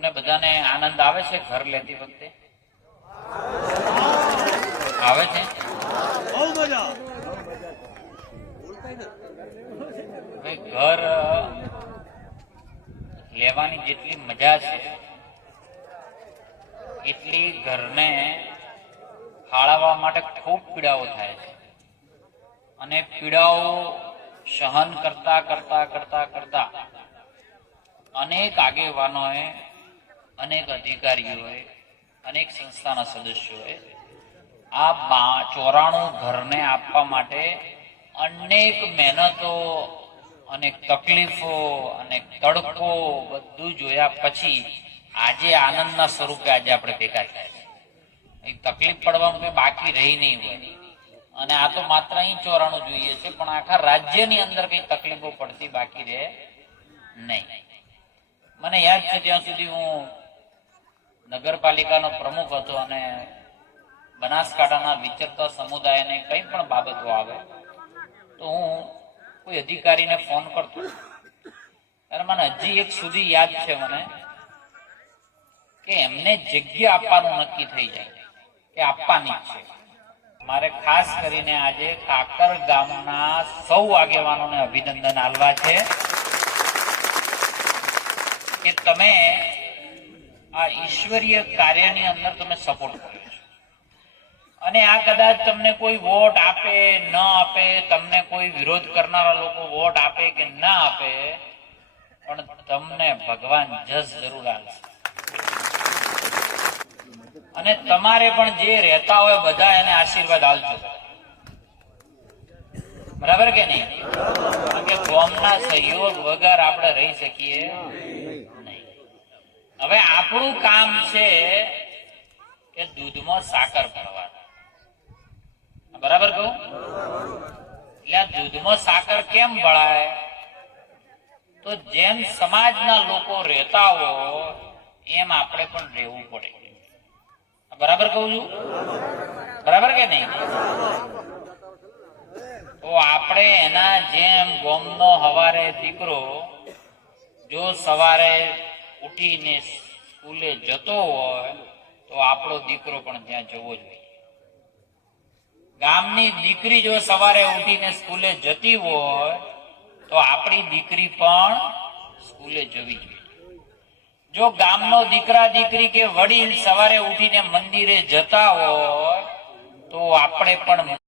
તમને બધાને આનંદ આવે છે ઘર લેતી વખતે? આવે છે? બહુ મજા. ઘર લેવાની જેટલી મજા છે એટલી ઘરને ફાળવવા માટે ખૂબ પીડાઓ થાય છે, અને પીડાઓ સહન કરતા કરતા કરતા કરતા અનેક આગેવાનોએ, અનેક અધિકારીઓએ, અનેક સંસ્થાના સદસ્યોએ આ 94 ઘરને આપવા માટે અનેક મહેનતો, અનેક તકલીફો, અનેક તડકો બધું જોયા પછી આજે આનંદના સ્વરૂપે આજે આપણે ભેગા થયા છે. એક તકલીફ પડવામાં કઈ બાકી રહી નહીં હોય, અને આ તો માત્ર અહીં 94 જોઈએ છે, પણ આખા રાજ્યની અંદર કઈ તકલીફો પડતી બાકી રહે નહીં. મને યાદ છે ત્યાં સુધી હું નગરપાલિકાનો પ્રમુખ હતો, અને બનાસકાંઠાના વિચરતા સમુદાયને કંઈ પણ બાબતો આવે તો હું કોઈ અધિકારીને ફોન કરતો, અને મને હજી એક સુધી યાદ છે મને કે એમને જગ્યા આપવાનું નક્કી થઈ જાય કે આપવાની છે. મારે ખાસ કરીને આજે કાકર ગામના સૌ આગેવાનોને અભિનંદન આલવા છે કે તમે આ ઈશ્વરીય કાર્યની અંદર તમે સપોર્ટ કર્યો છો. અને આ કદાચ તમને કોઈ વોટ આપે ન આપે, તમને કોઈ વિરોધ કરનારા લોકો વોટ આપે કે ના આપે, પણ તમને ભગવાન જસ જરૂર આપશે. અને તમારે પણ જે રહેતા હોય બધા એને આશીર્વાદ આપજો. બરાબર કે નહીં? કે કોમના સહયોગ વગર આપણે રહી શકીએ નહીં. હવે આપણું કામ છે કે દૂધમાં સાકર ભરવાનું. બરાબર કહું? એટલે દૂધમાં સાકર કેમ ભળાય? તો જેમ સમાજના લોકો રહેતા હોય એમ આપણે પણ રહેવું પડે. બરાબર કહું છું? બરાબર કે નહીં? તો આપણે એના જેમ ગોમનો હવારે દીકરો જો સવારે ઉઠીને સ્કૂલે જતો હોય તો આપણો દીકરો પણ ત્યાં જવો જોઈએ. ગામની દીકરી જો સવારે ઉઠીને સ્કૂલે જતી હોય તો આપણી દીકરી પણ સ્કૂલે જવી જોઈએ. જો ગામનો દીકરા દીકરી કે વડીલ સવારે ઉઠીને મંદિરે જતા હોય તો આપણે પણ